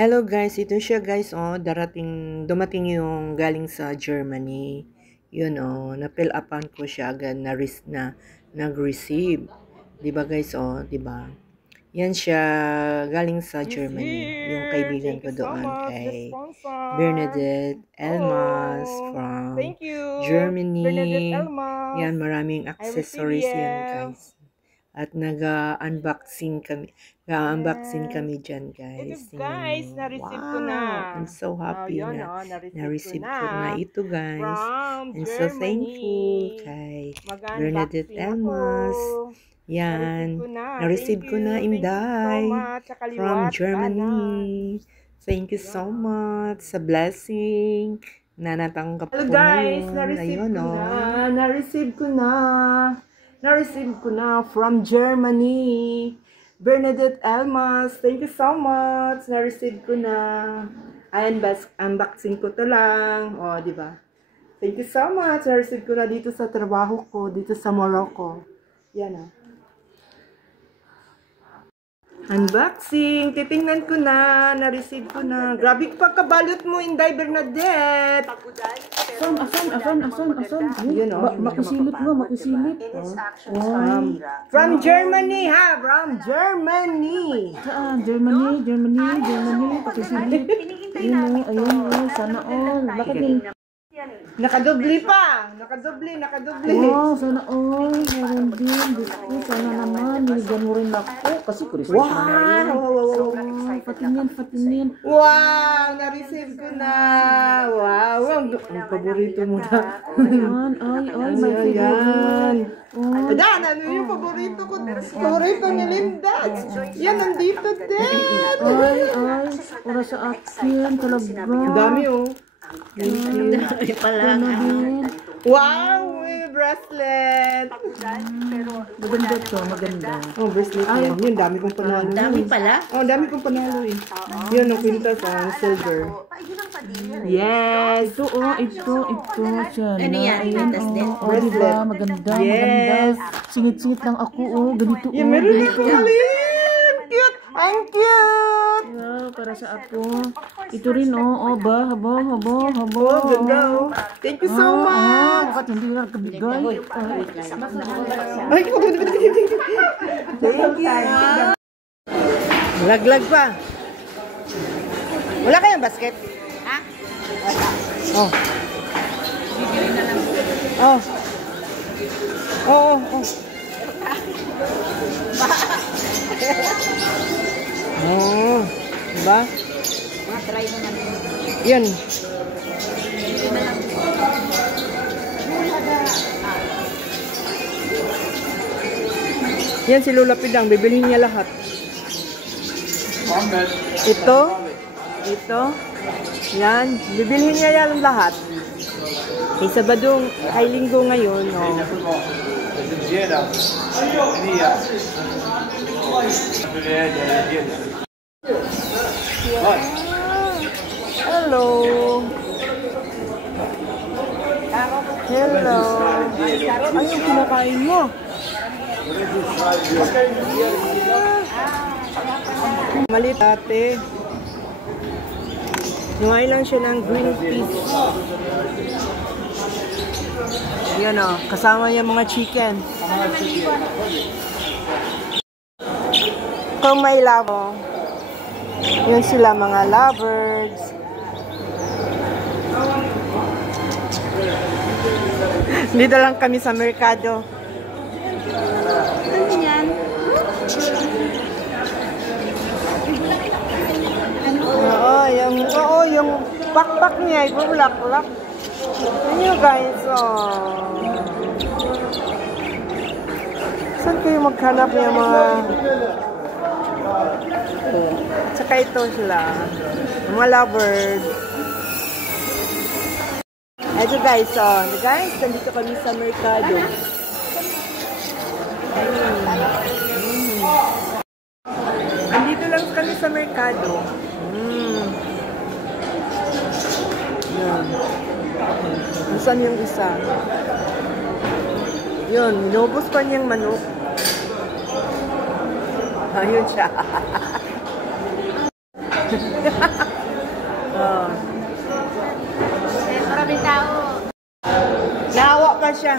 Hello guys, ito siya guys, dumating yung galing sa Germany. Yun na-fill upan ko siya agad nag-receive. 'Di ba guys, 'di ba? Yan siya galing sa Germany, yung kaibigan ko doon kay Bernadette Elmas from Germany. Yan, maraming accessories yan guys. At nag-unboxing kami dyan, guys. Guys, na-receive ko na. I'm so happy na-receive ko na ito, guys. I'm so Germany. thankful kay Bernadette Elmas. Yan, na-receive ko na, Inday, from Germany. Thank you so much sa blessing na natanggap ko guys, ngayon. Na-receive ko na from Germany. Bernadette Elmas, thank you so much. Na-receive ko na. Unboxing ko to lang. Di ba? Thank you so much. Na-receive ko na dito sa trabaho ko, dito sa Morocco. Yan Unboxing. Titingnan ko na. Na-receive ko na. Grabe pagkabalot mo, Inday Bernadette. Asan? Yun Makisilip mo. From Germany, ha? From Germany. Saan? Germany. Pakisilip. Ayun, sana all. Bakit yung... Nakadobli pa. Nakadobli. Wow, sana all. Meron din. Dito, sana naman. Niligyan mo rin ako. Kasi research na Wow. Fatin yan. Wow, na-receive ko na. Wow, ang paborito mo na. Ayan, ay, may favorite. Dan, ano yung paborito ko? Paborito ni Linda. Yan, nandito din. Ay, para sa akin. Talaga. Ang dami, Dami pala. Wow, may bracelet. Maganda to, maganda. Bracelet yan. Yun, dami kong panalo. Dami pala? Dami kong panalo eh. Yun, ang kwintas, silver. Yes. Ito. Siya. Ano yan? Kwintas din? Diba? Maganda. Singit-singit lang ako, ganito. Yan, meron ako. Cute. Ang cute. Wow, para sa ako. Ito rin, haba. Ganda, Thank you so much. Bakit hindi lang kabigay? Ay, thank you. Laglag pa. Wala kayong basket? Ha? Bibili na lang. Diba? Mga try mo na. Yan. Bibili na lang. Yan si Lola Pidang, bibilihin niya lahat. Ito. Yan, bibilihin niya yan lahat. Sabadong, ay linggo ngayon, Hello. Ano yung kinakain mo? Mali ate. Nuhay lang siya ng green peas. Yan kasama niya mga chicken. Kung may lavo, yun sila mga lovebirds. Dito lang kami sa merkado. Ano yan? Yung pakpak niya, ibulak-ulak. Ano guys, saan kayo maghanap yung mga... Tsaka ito sila, mga lovebird. Ito guys, nandito kami sa merkado. Nandito lang kami sa merkado. Saan yung isa? Yun, minubos pa niyang manok. Ayun siya. Oh. Maraming tao. Naawa pa siya.